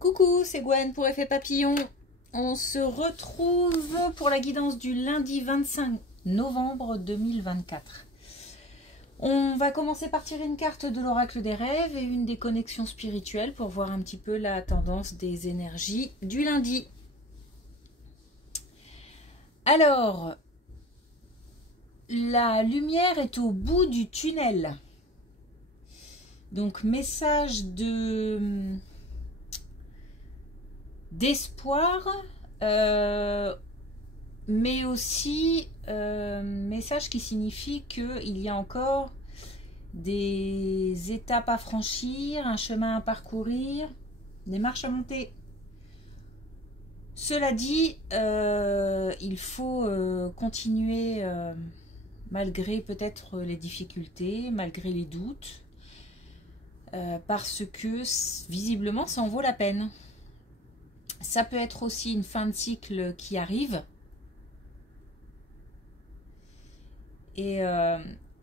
Coucou, c'est Gwen pour Effet Papillon. On se retrouve pour la guidance du lundi 25 novembre 2024. On va commencer par tirer une carte de l'oracle des rêves et une des connexions spirituelles pour voir un petit peu la tendance des énergies du lundi. Alors, la lumière est au bout du tunnel. Donc, message d'espoir, mais aussi message qui signifie qu'il y a encore des étapes à franchir, un chemin à parcourir, des marches à monter. Cela dit, il faut continuer malgré peut-être les difficultés, malgré les doutes, parce que visiblement ça en vaut la peine. Ça peut être aussi une fin de cycle qui arrive. Et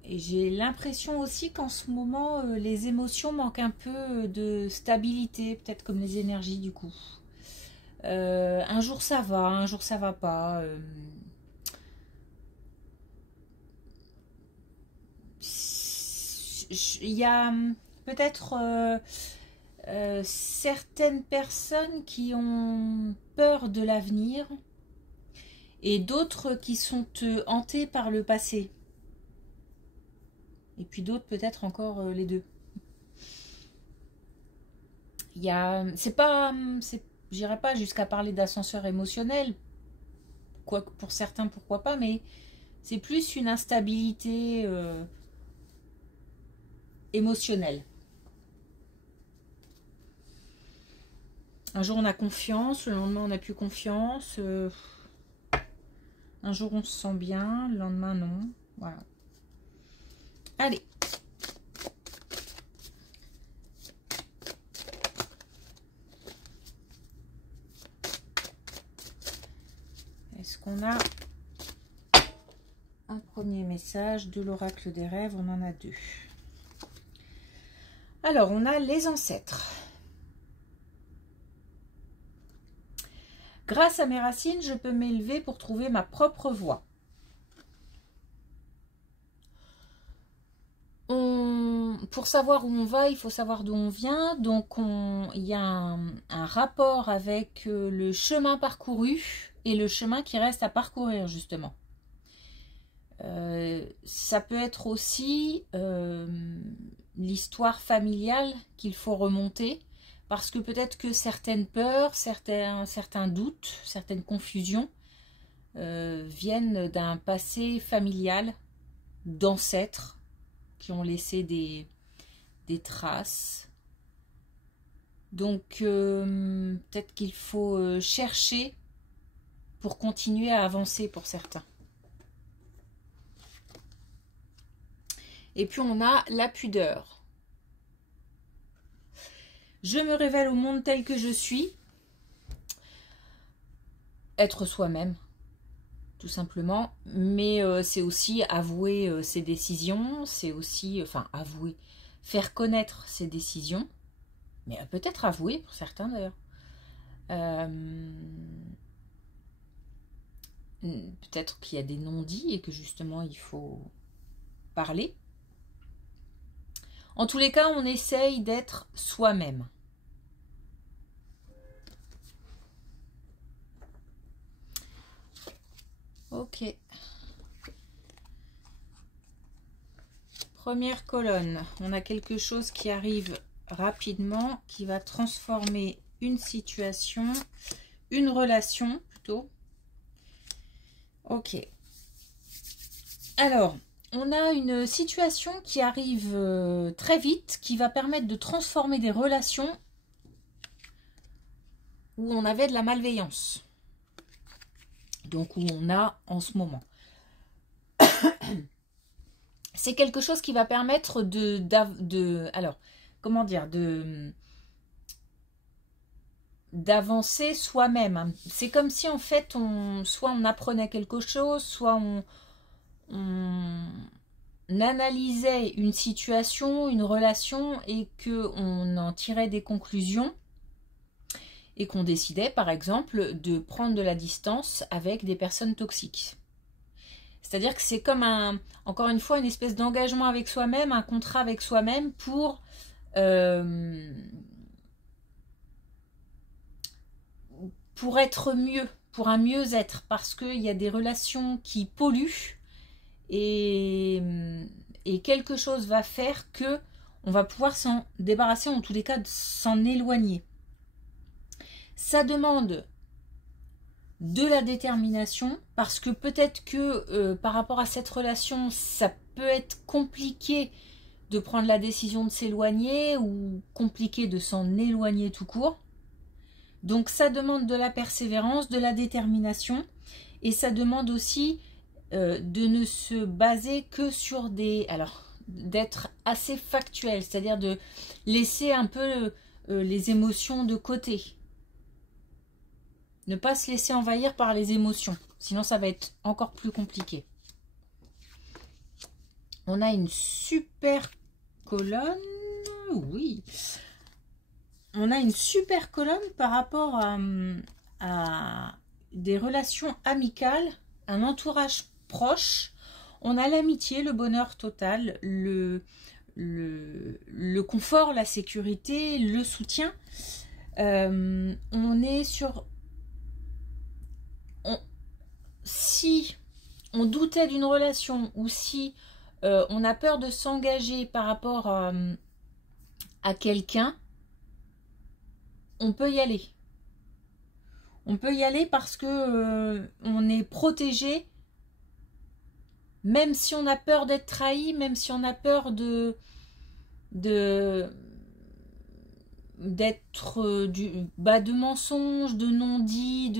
j'ai l'impression aussi qu'en ce moment, les émotions manquent un peu de stabilité, peut-être comme les énergies du coup. Un jour ça va, un jour ça va pas. Il y a peut-être certaines personnes qui ont peur de l'avenir et d'autres qui sont hantées par le passé. Et puis d'autres peut-être encore les deux. Il y a, j'irai pas jusqu'à parler d'ascenseur émotionnel, quoique pour certains pourquoi pas, mais c'est plus une instabilité émotionnelle. Un jour on a confiance, le lendemain on n'a plus confiance. Un jour on se sent bien, le lendemain non. Voilà. Allez. Est-ce qu'on a un premier message de l'oracle des rêves? On en a deux. Alors, on a les ancêtres. Grâce à mes racines, je peux m'élever pour trouver ma propre voie. Pour savoir où on va, il faut savoir d'où on vient. Donc, il y a un rapport avec le chemin parcouru et le chemin qui reste à parcourir, justement. Ça peut être aussi l'histoire familiale qu'il faut remonter. Parce que peut-être que certaines peurs, certains doutes, certaines confusions viennent d'un passé familial, d'ancêtres qui ont laissé des traces. Donc peut-être qu'il faut chercher pour continuer à avancer pour certains. Et puis on a la pudeur. Je me révèle au monde tel que je suis. Être soi-même, tout simplement. Mais c'est aussi avouer ses décisions. C'est aussi, enfin, avouer, faire connaître ses décisions. Mais peut-être avouer pour certains d'ailleurs. Peut-être qu'il y a des non-dits et que justement il faut parler. En tous les cas, on essaye d'être soi-même. Ok. Première colonne. On a quelque chose qui arrive rapidement, qui va transformer une situation, une relation plutôt. Ok. Alors, on a une situation qui arrive très vite, qui va permettre de transformer des relations où on avait de la malveillance. Donc, où on a en ce moment. C'est quelque chose qui va permettre d'avancer soi-même. C'est comme si en fait, soit on apprenait quelque chose, soit on analysait une situation, une relation et qu'on en tirait des conclusions et qu'on décidait par exemple de prendre de la distance avec des personnes toxiques. C'est-à-dire que c'est comme encore une fois, une espèce d'engagement avec soi-même, un contrat avec soi-même pour être mieux, pour un mieux-être, parce qu'il y a des relations qui polluent et quelque chose va faire que on va pouvoir s'en débarrasser, en tous les cas s'en éloigner. Ça demande de la détermination, parce que peut-être que par rapport à cette relation, ça peut être compliqué de prendre la décision de s'éloigner ou compliqué de s'en éloigner tout court. Donc ça demande de la persévérance, de la détermination, et ça demande aussi de ne se baser que sur d'être assez factuel, c'est-à-dire de laisser un peu les émotions de côté. Ne pas se laisser envahir par les émotions, sinon ça va être encore plus compliqué. On a une super colonne, oui. On a une super colonne par rapport à des relations amicales, un entourage proche. On a l'amitié, le bonheur total, le confort, la sécurité, le soutien. On est sur... si on doutait d'une relation ou si on a peur de s'engager par rapport à quelqu'un, on peut y aller. On peut y aller parce que on est protégé, même si on a peur d'être trahi, même si on a peur de mensonges, de non-dits,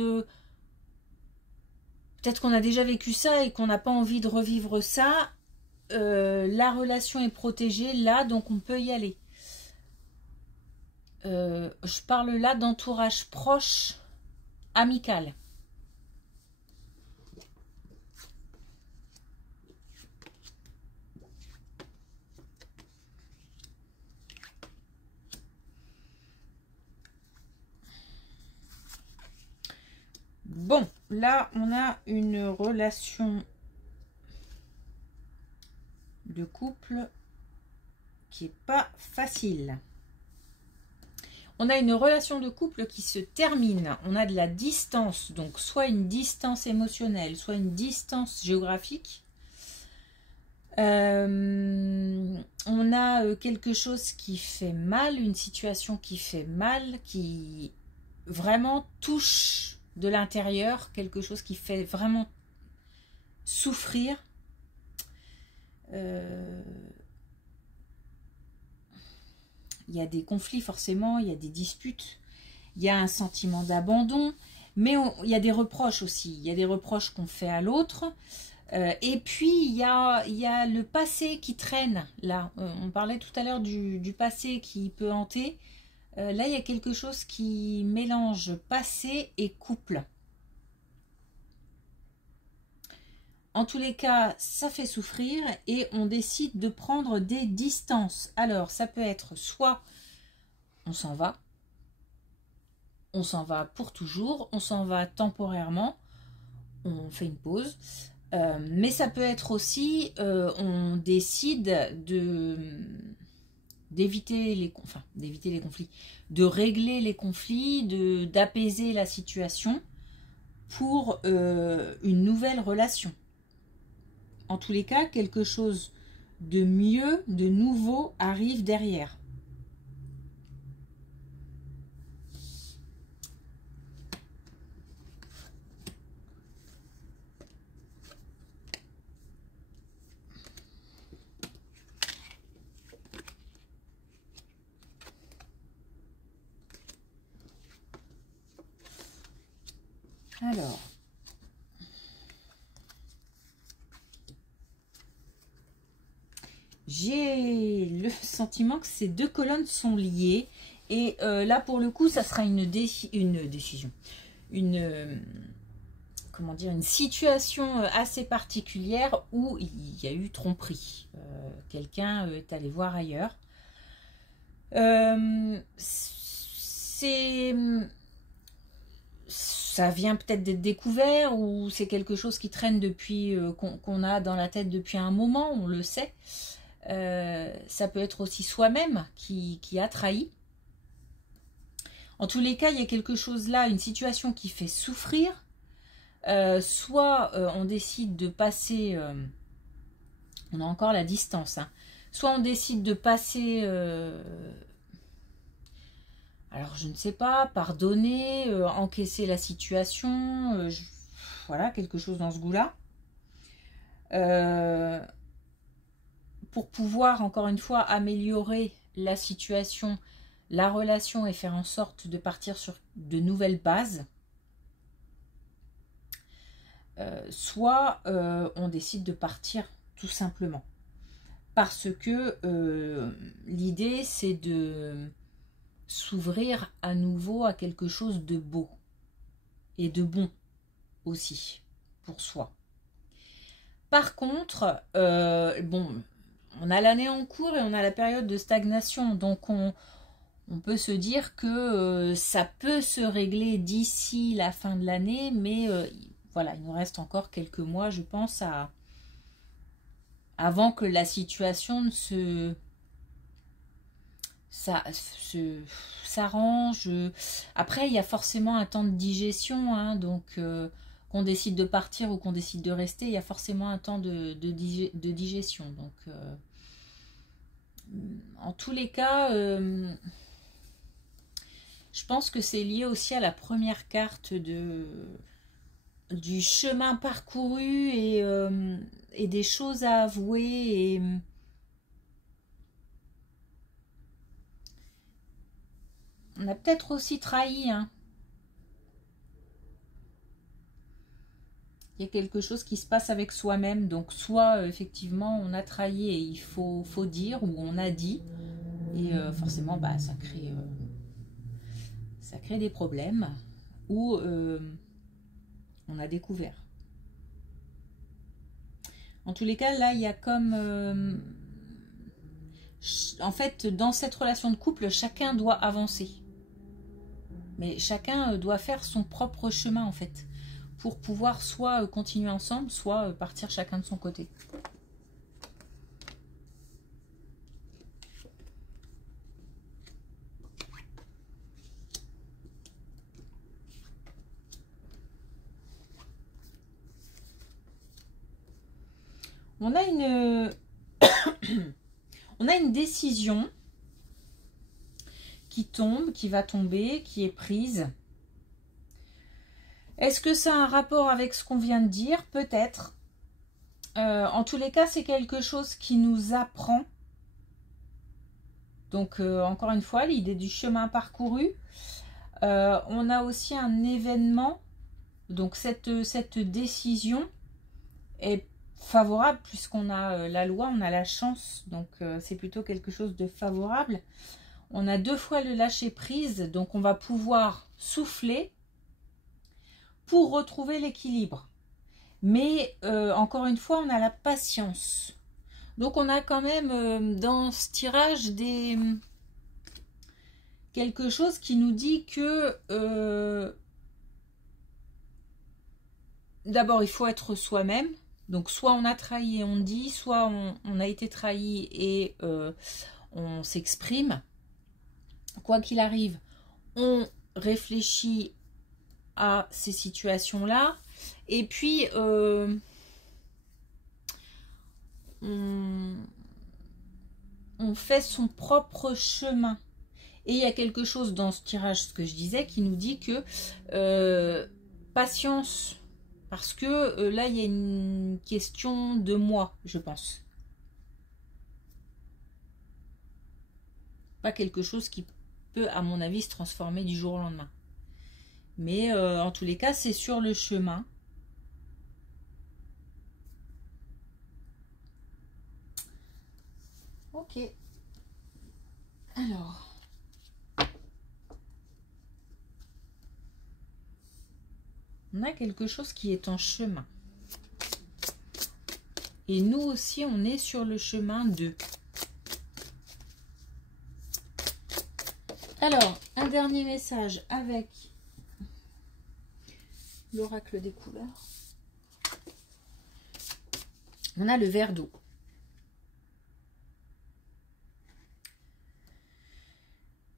peut-être qu'on a déjà vécu ça et qu'on n'a pas envie de revivre ça. La relation est protégée là, donc on peut y aller. Je parle là d'entourage proche, amical. Bon, là on a une relation de couple qui est pas facile. On a une relation de couple qui se termine. On a de la distance, donc soit une distance émotionnelle, soit une distance géographique. On a quelque chose qui fait mal, une situation qui fait mal, qui vraiment touche de l'intérieur, quelque chose qui fait vraiment souffrir. Il y a des conflits forcément, il y a des disputes, il y a un sentiment d'abandon, mais il y a des reproches aussi. Il y a des reproches qu'on fait à l'autre. Et puis, il y a le passé qui traîne. Là, on parlait tout à l'heure du passé qui peut hanter. Là, il y a quelque chose qui mélange passé et couple. En tous les cas, ça fait souffrir et on décide de prendre des distances. Alors, ça peut être soit on s'en va pour toujours, on s'en va temporairement, on fait une pause. Mais ça peut être aussi, on décide d'éviter les conflits, de régler les conflits, d'apaiser la situation pour une nouvelle relation. En tous les cas, quelque chose de mieux, de nouveau arrive derrière. Alors, j'ai le sentiment que ces deux colonnes sont liées. Et là, pour le coup, ça sera une décision. Comment dire, une situation assez particulière où il y a eu tromperie. Quelqu'un est allé voir ailleurs. ça vient peut-être d'être découvert ou c'est quelque chose qui traîne depuis qu'on a dans la tête depuis un moment, on le sait. Ça peut être aussi soi-même qui a trahi. En tous les cas, il y a quelque chose là, une situation qui fait souffrir. Soit on décide de passer, on a encore la distance, hein. Soit on décide de passer, alors je ne sais pas, pardonner, encaisser la situation, voilà, quelque chose dans ce goût-là. Pour pouvoir, encore une fois, améliorer la situation, la relation et faire en sorte de partir sur de nouvelles bases. Soit on décide de partir tout simplement. Parce que l'idée, c'est de s'ouvrir à nouveau à quelque chose de beau et de bon aussi pour soi. Par contre, bon, on a l'année en cours et on a la période de stagnation, donc on peut se dire que ça peut se régler d'ici la fin de l'année, mais voilà, il nous reste encore quelques mois, je pense, avant que la situation ne s'arrange. Après, il y a forcément un temps de digestion, hein, donc qu'on décide de partir ou qu'on décide de rester, il y a forcément un temps de digestion. Donc, en tous les cas, je pense que c'est lié aussi à la première carte du chemin parcouru et des choses à avouer et on a peut-être aussi trahi, hein. Il y a quelque chose qui se passe avec soi-même, donc soit effectivement on a trahi et il faut dire, ou on a dit, et forcément bah, ça crée des problèmes, ou on a découvert. En tous les cas, là, il y a comme... en fait, dans cette relation de couple, chacun doit avancer. Mais chacun doit faire son propre chemin, en fait, pour pouvoir soit continuer ensemble, soit partir chacun de son côté. On a une décision qui tombe, qui va tomber, qui est prise. Est-ce que ça a un rapport avec ce qu'on vient de dire? Peut-être. En tous les cas, c'est quelque chose qui nous apprend. Donc, encore une fois, l'idée du chemin parcouru. On a aussi un événement. Donc, cette décision est favorable puisqu'on a la loi, on a la chance. Donc, c'est plutôt quelque chose de favorable. On a 2 fois le lâcher prise. Donc, on va pouvoir souffler pour retrouver l'équilibre. Mais encore une fois, on a la patience. Donc on a quand même dans ce tirage quelque chose qui nous dit que d'abord il faut être soi-même. Donc soit on a trahi et on dit, soit on a été trahi et on s'exprime. Quoi qu'il arrive, on réfléchit à ces situations-là. Et puis, on fait son propre chemin. Et il y a quelque chose dans ce tirage, ce que je disais, qui nous dit que patience, parce que là, il y a une question de moi, je pense. Pas quelque chose qui peut, à mon avis, se transformer du jour au lendemain. Mais en tous les cas, c'est sur le chemin. Ok. Alors. On a quelque chose qui est en chemin. Et nous aussi, on est sur le chemin de. Alors, un dernier message avec l'oracle des couleurs. On a le verre d'eau.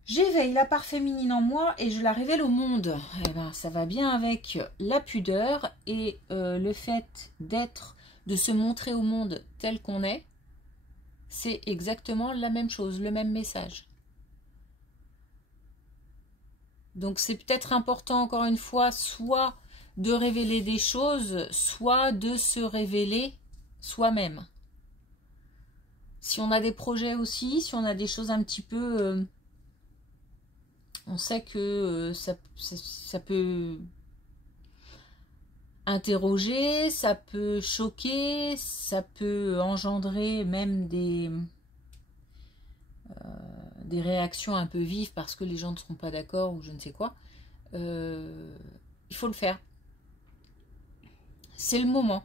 J'éveille la part féminine en moi et je la révèle au monde. Eh ben, ça va bien avec la pudeur et le fait de se montrer au monde tel qu'on est. C'est exactement la même chose, le même message. Donc c'est peut-être important encore une fois, soit de révéler des choses, soit de se révéler soi-même. Si on a des projets aussi, si on a des choses un petit peu... on sait que ça peut interroger, ça peut choquer, ça peut engendrer même des réactions un peu vives parce que les gens ne seront pas d'accord ou je ne sais quoi. Il faut le faire. C'est le moment.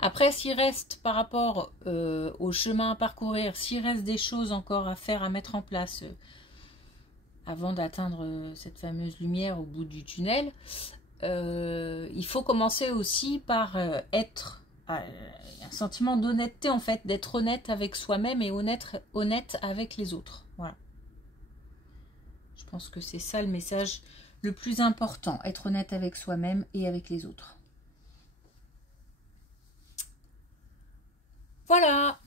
Après, s'il reste par rapport au chemin à parcourir, s'il reste des choses encore à faire, à mettre en place avant d'atteindre cette fameuse lumière au bout du tunnel, il faut commencer aussi par être un sentiment d'honnêteté en fait, d'être honnête avec soi-même et honnête avec les autres. Voilà. Je pense que c'est ça le message le plus important, être honnête avec soi-même et avec les autres. Voilà.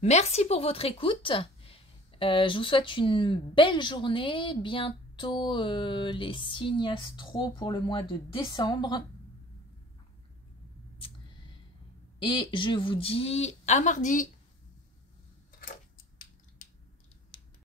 Merci pour votre écoute. Je vous souhaite une belle journée. Bientôt les signes astro pour le mois de décembre. Et je vous dis à mardi.